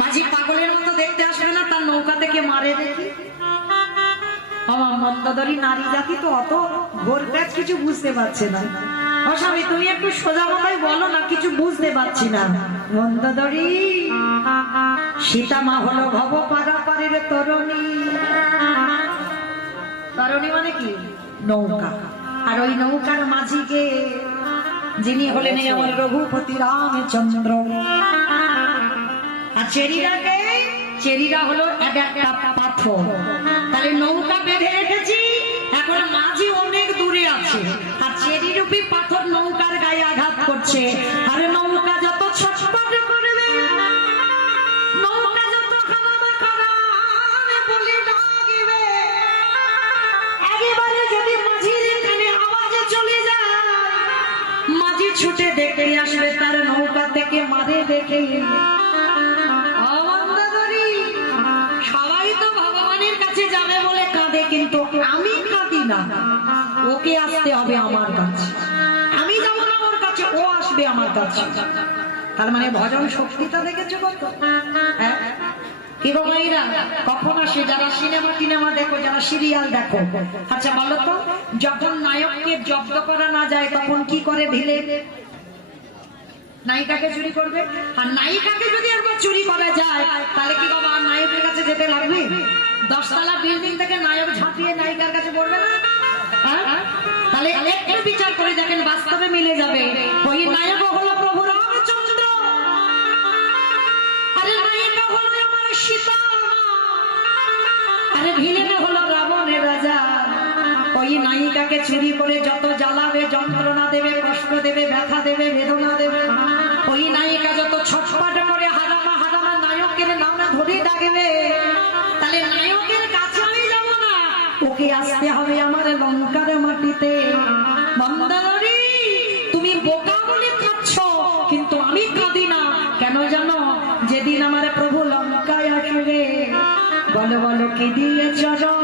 মাঝি পাগলের মতো দেখতে আসবে না, তার নৌকা থেকে মারে দেখি। আমার মন্দোদরী নারী জাতি তো অত ঘোর প্যাচ কিছু বুঝতে পারছে না। ও স্বামী, তুমি একটু সোজা কথাই বলো না, কিছু বুঝতে পারছি না। মন্দোদরী, সীতা মা হলো ভব পারাপারের তরণী। তরণী মানে কি? নৌকা। আর ওই নৌকার মাঝিকে যিনি হলেন আমার রঘুপতি রামচন্দ্র। আর চেরিরাকে, চেরিরা হলো এক একটা পাথর। তাহলে নৌকা বেঁধে রেখেছি, এখন মাঝি অনেক দূরে আছে, আর চেরি রূপী পাথর নৌকার গায়ে আঘাত করছে। আর নৌকা যত ছটফট করবে, নৌকা যত হাওয়া খারাপ বলে ডাকবে, একেবারে যদি মাঝির কানে আওয়াজে চলে যায়, মাঝি ছুটে দেখে আসবে তার নৌকা থেকে মারে দেখে। সবাই তো ভগবানের কাছে যাবে বলে কাঁদে, কিন্তু আমি কাঁদি না। ওকে আসতে হবে আমার কাছে, আমি যাব না ওর কাছে, ও আসবে আমার কাছে। তার মানে ভজন শক্তিটা দেখেছো কত? হ্যাঁ কি গো মাইরা, কখন আসে? যারা সিনেমা দেখো, যারা সিরিয়াল দেখো, আচ্ছা বলো তো, যখন নায়ককে জব্দ করা না যায় তখন কি করে ভিলে? নায়িকাকে চুরি করবে। আর নায়িকাকে যদি একবার চুরি করা যায়, তাহলে কি বাবা নায়কের কাছে যেতে লাগবে? 10 তলা বিল্ডিং থেকে নায়ক ঝাঁপিয়ে নায়িকার কাছে পড়বে না? তাহলে একটু বিচার করে দেখেন, বাস্তবে মিলে যাবে। ওই নায়ক হলো প্রভু রামচন্দ্র, আরে নায়িকা হলো আমার সীতা, আরে ভিলেন হলো রাবণের রাজা। ওই নায়িকাকে চুরি করে যত জ্বালাবে, যন্ত্রণা দেবে, কষ্ট দেবে, ব্যথা দেবে, বেদনা দেবে, ওই নায়িকা যত ছটফট করে হারামা হারামা নায়কের নাম ধরে ডাকবে, তাহলে নায়কের কাছে আমি যাব না, ওকে আসতে হবে আমার লঙ্কার মাটিতে। মন্দারী, তুমি বোকা বলে কাঁদছ, কিন্তু আমি কাঁদি না। কেন জানো? যেদিন আমার প্রভু লঙ্কায় আসবে, বলো বলো কি দিয়ে চলো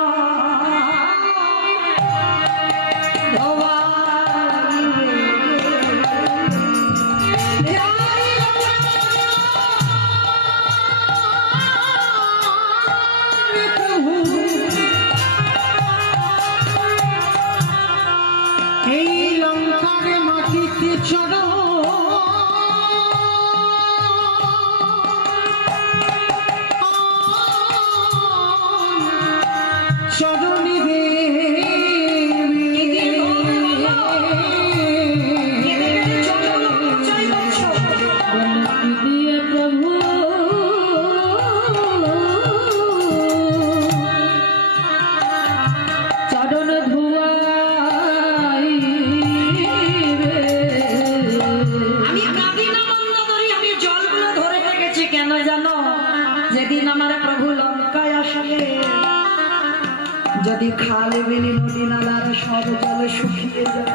যদি খালে বেলি নদী নালার সব জলে শুকিয়ে যায়,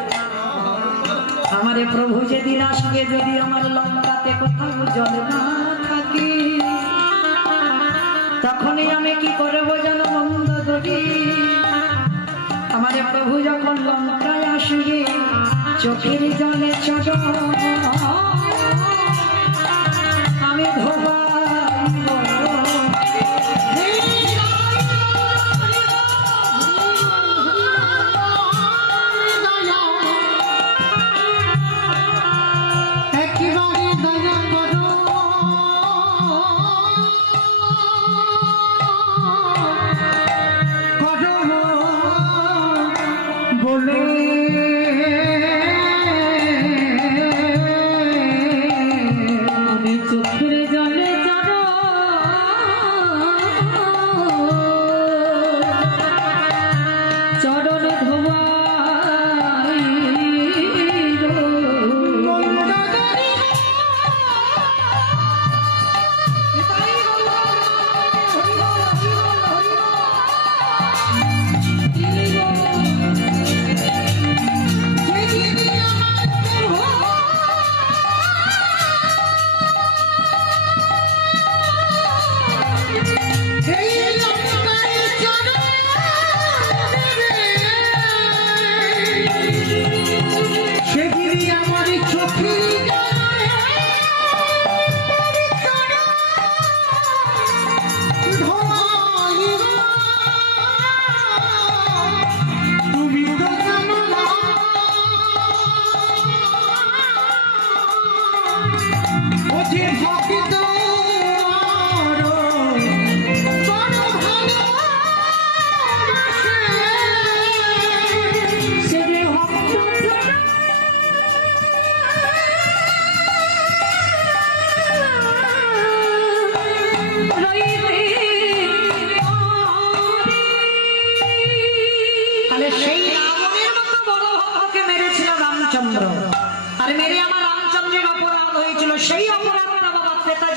আমার প্রভু যেদিন আসবে, যদি আমার লঙ্কাতে কোথাও জল না থাকে, তখনই আমি কি করবো জানো মন্দোদরী? আমার প্রভু যখন লঙ্কায় আসবে, চোখের জলে চলো আমি ধোবা।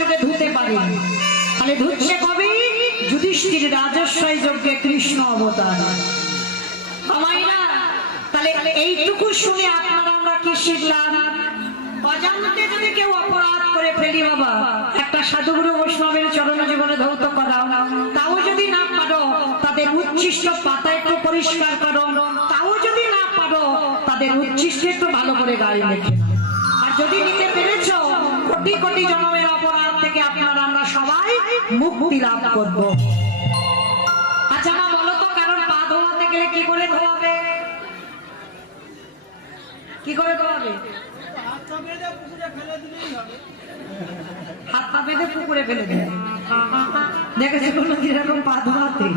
যুগে ধুতে পারেনি, তাহলে ধুচ্ছে কবে? যুধিষ্ঠির রাজস্বই যজ্ঞে কৃষ্ণ অবতার। আমাইরা তাহলে এইটুকু শুনে আপনারা আমরা কি শিখলাম? অজান্তে যদি কেউ অপরাধ করে ফেলি বাবা, একটা সাধুগুরু বৈষ্ণবের চরণ জীবনে ধৌত করাও, তাও যদি না পারো তাদের উচ্ছিষ্ট পাতা একটু পরিষ্কার করো, তাও যদি না পারো তাদের উচ্ছিষ্ট একটু ভালো করে গাড়ি লেখে। আর যদি নিতে পেরেছ, কোটি কোটি জন্মের অপরাধ থেকে আপনারা আমরা সবাই মুক্তি লাভ করব। আচ্ছা মা বলো তো, কারণ পা ধোয়াতে গেলে কি করে ধোয়াবে? কি করে ধোয়াবে? হাত পা বেঁধে পুকুরে ফেলে দেবে। দেখেছি কোনদিন এরকম পা ধোয়াতে?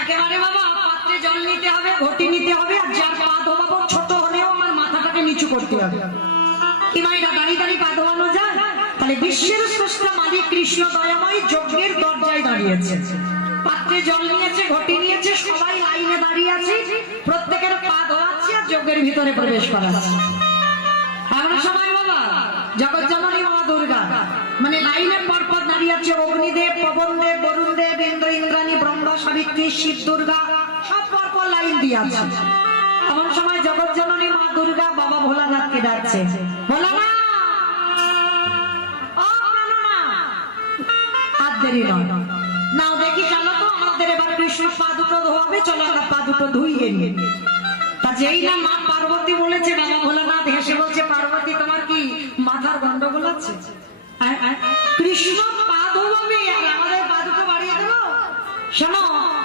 একেবারে বাবা পাত্রে জল নিতে হবে, ঘটি নিতে হবে, আর যার পা ধোয়াবো ছোট হলেও আমার মাথাটাকে নিচু করতে হবে। কি মাইরা দাঁড়িয়ে দাঁড়িয়ে পা ধোয়ানো যায়? তাহলে বিশ্বের স্রষ্টা মালিক কৃষ্ণ দয়াময় যজ্ঞের দরজায় দাঁড়িয়েছে, পাত্রে জল নিয়েছে, ঘটি নিয়েছে, সবাই লাইনে দাঁড়িয়ে আছে, প্রত্যেকের পা ধোয়াচ্ছে আর যজ্ঞের ভিতরে প্রবেশ করাচ্ছে। আমরা সবাই বাবা জগৎ জননী মা দুর্গা মানে লাইনে পরপর দাঁড়িয়ে আছে, অগ্নিদেব, পবনদেব, বরুণদেব, ইন্দ্র, ইন্দ্রাণী, ব্রহ্মা, সাবিত্রী, শিব, দুর্গা সব পরপর লাইন দিয়ে আছে। এমন সময় জগৎ জননী মা দুর্গা বাবা ভোলানাথকে ডাকছে, ভোলানাথ ও প্রাণনাথ, আর দেরি নয়, নাও দেখি চলো তো আমাদের এবার কৃষ্ণ পা দুটো ধোয়াবে, চলো আমরা পা দুটো ধুইয়ে নিই। তা যেই না মা পার্বতী বলেছে, বাবা ভোলানাথ হেসে বলছে, পার্বতী তোমার কি মাথার গন্ডগোল আছে? কৃষ্ণ পা ধোয়াবে আর আমাদের পা দুটো বাড়িয়ে দেবো? শোনো,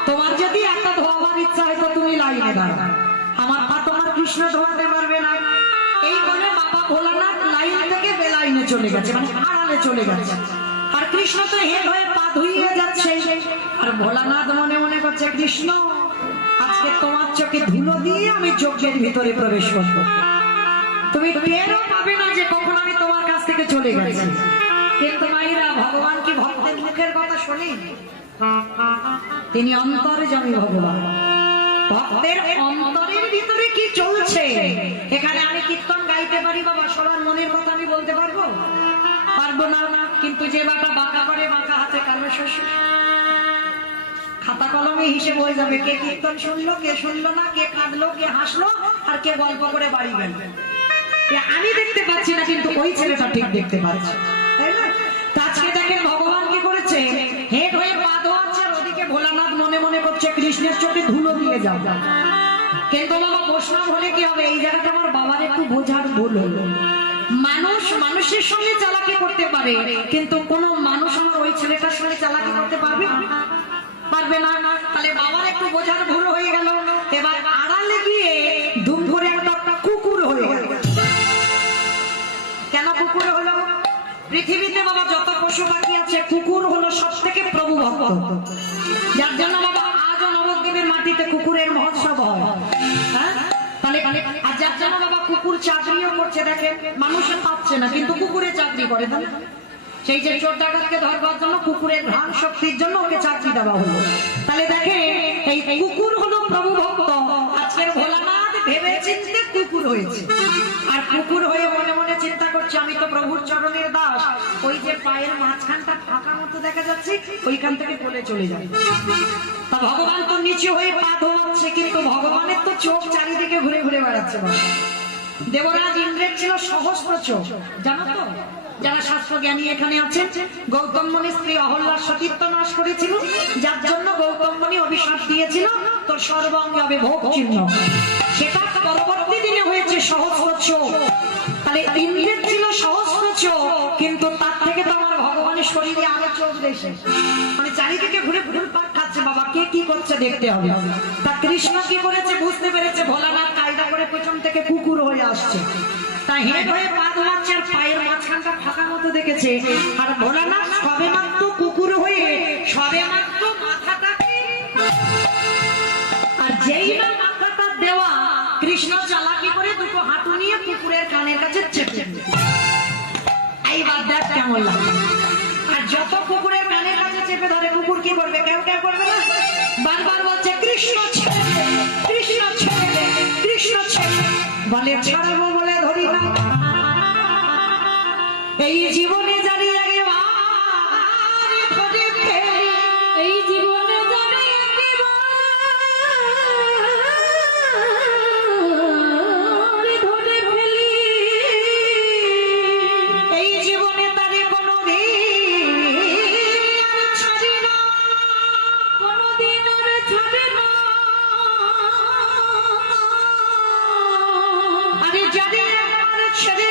তোমার যদি একটা ধোয়াবার ইচ্ছা হয় তো তুমি লাইনে দাঁড়াও, আমার পা তোমার কৃষ্ণ ধোয়াতে পারবে না। এই বলে বাবা ভোলানাথ লাইন থেকে বেলাইনে চলে গেছে, মানে আড়ালে চলে গেছে। আর কৃষ্ণ তো হেড হয়ে পা ধুইয়ে যাচ্ছে, আর ভোলানাথ মনে মনে করছে, কৃষ্ণ আজকে তোমার চোখে ধুলো দিয়ে আমি যজ্ঞের ভিতরে প্রবেশ করব, তুমি টেরও পাবে না যে কখন আমি তোমার কাছ থেকে চলে গেছি। কিন্তু মাইরা ভগবান কি ভক্তের মুখের কথা শোনেন? তিনি অন্তর্যামী ভগবান, ভক্তের অন্তরের ভিতরে কি চলছে এখানে আমি কীর্তন গাইতে পারি বাবা, সবার মনের কথা আমি বলতে পারবো? পারবো না। কিন্তু যে বাটা বাঁকা করে, বাঁকা হাতে কালো শ্বশুর, খাতা কলমে হিসেব হয়ে যাবে, কে কীর্তন শুনলো, কে শুনলো না, কে কাঁদলো, কে হাসলো, আর কে গল্প করে বাড়ি গেল। আমি দেখতে পাচ্ছি না, কিন্তু ওই ছেলেটা ঠিক দেখতে পাচ্ছে, তাই না? আজকে দেখেন ভগবান কি করেছে, হেড হয়ে পা ধোয়াচ্ছে, আর ওদিকে ভোলানাথ মনে মনে করছে কৃষ্ণের চোখে ধুলো দিয়ে যাও। কিন্তু বাবা বৈষ্ণব হলে কি হবে, এই জায়গাটা আমার বাবার একটু বোঝার ভুল হলো। মানুষ মানুষের সঙ্গে চালাকি করতে পারে, কিন্তু কোন মানুষ আমার ওই ছেলেটার সঙ্গে চালাকি করতে পারবে পারবে না। তাহলে বাবার একটু বোঝার ভুল হয়ে গেল। এবার আড়ালে গিয়ে ধুম করে একটা কুকুর হয়ে গেল। কেন কুকুর হলো? পৃথিবীতে বাবা যত পশু পাখি আছে, কুকুর হলো সব থেকে প্রভু ভক্ত, যার জন্য বাবা আজও নবদ্বীপের মাটিতে কুকুরের মহোৎসব হয়। হ্যাঁ, তাহলে আর যার জন্য বাবা কুকুর চাকরিও করছে, দেখেন মানুষের পাচ্ছে না, কিন্তু কুকুরে চাকরি করে, তাই না? সেই যে চোর ডাকাতকে ধরবার জন্য কুকুরের ঘ্রাণ শক্তির জন্য ওকে চাকরি দেওয়া হলো। তাহলে দেখে এই কুকুর হলো প্রভু ভক্ত। আজকের ভোলানাথ ভেবে চিন্তে কুকুর হয়েছে, আর কুকুর হয়ে মনে মনে চিন্তা করছে আমি তো প্রভুর চরণের দাস, ওই যে পায়ের মাঝখানটা ফাঁকা মতো দেখা যাচ্ছে, ওইখান থেকে বলে চলে যায়। তা ভগবান তো নিচে হয়ে পা ধোয়াচ্ছে, কিন্তু ভগবানের তো চোখ চারিদিকে ঘুরে ঘুরে বেড়াচ্ছে। দেবরাজ ইন্দ্রের ছিল সহস্র চোখ, জানো তো? যারা শাস্ত্র জ্ঞানী এখানে আছেন, গৌতম মুনি স্ত্রী অহল্যার সতীত্ব নাশ করেছিল, যার জন্য গৌতম মুনি অভিশাপ দিয়েছিল তোর সর্বাঙ্গে হবে ভোগ চিহ্ন। সেটা পরবর্তী দিনে হয়েছে সহস্র চোখ। তাহলে ইন্দ্রের ছিল সহস্র চোখ, কিন্তু তার থেকে তো আমার ভগবানের শরীরে আরো চোখ দেশে, মানে চারিদিকে ঘুরে ঘুরে পাক খাচ্ছে। বাবা কে কি করছে দেখতে হবে। তা কৃষ্ণ কি করেছে বুঝতে পেরেছে, ভোলানাথ কায়দা করে পেছন থেকে কুকুর হয়ে আসছে, তাই হেড হয়ে পা ধোয়াচ্ছে, আর পায়ের মাঝখানটা ফাঁকা মতো দেখেছে। আর ভোলানাথ সবে মাত্র কুকুর হয়ে সবে মাত্র মাথাটাকে, আর যেই না মাথাটা দেওয়া, কৃষ্ণ চালাকি করে দুটো হাঁটু নিয়ে কুকুরের কানের কাছে চেপে দিয়েছে। এইবার দেখ কেমন লাগে। আর যত কুকুরের কানের কাছে চেপে ধরে, কুকুর কি করবে? কেউ কেউ করবে না, বারবার বলছে কৃষ্ণ ছেড়ে দে, কৃষ্ণ ছেড়ে দে, কৃষ্ণ ছেড়ে। বলে ছাড়াবো বলে ধরি না, এই জীবনে জানি একবার ধরে ফেলি, এই জীবনে জানি একেবারে ধরে ফেলি, এই জীবনে তারে কোনোদিন আর ছাড়ি না, কোনোদিন আর ছাড়ে না। আরে জানি একবার ছেড়ে